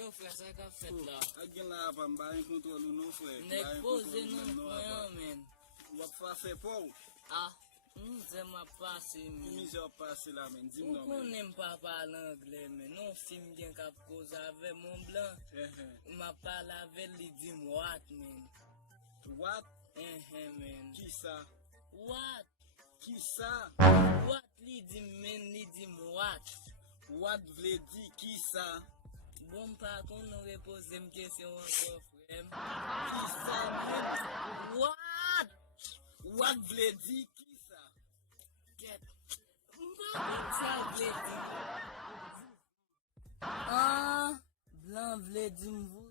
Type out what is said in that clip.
Yo frère, ça qu'a fait là. Agen la pa mba yon kontrol ou nou frère. Nek pose nou frère men. Wap fa fe pou. Ah, c'est ma passe Ki men. mi jò passe la men, dim Ou non men. konen pa parle anglais men. Non film gen kap cause avec mon blanc. Ma parle avec li di what men. What? Men. Ki sa? What? Ki sa? What li di men li di what? What vle di ki sa? Bon pa kon nou repose m question encore frère. Ki sa men? What? What vle di ki sa? Get. Mpa vle di. Ah, blanc vle di m'vou.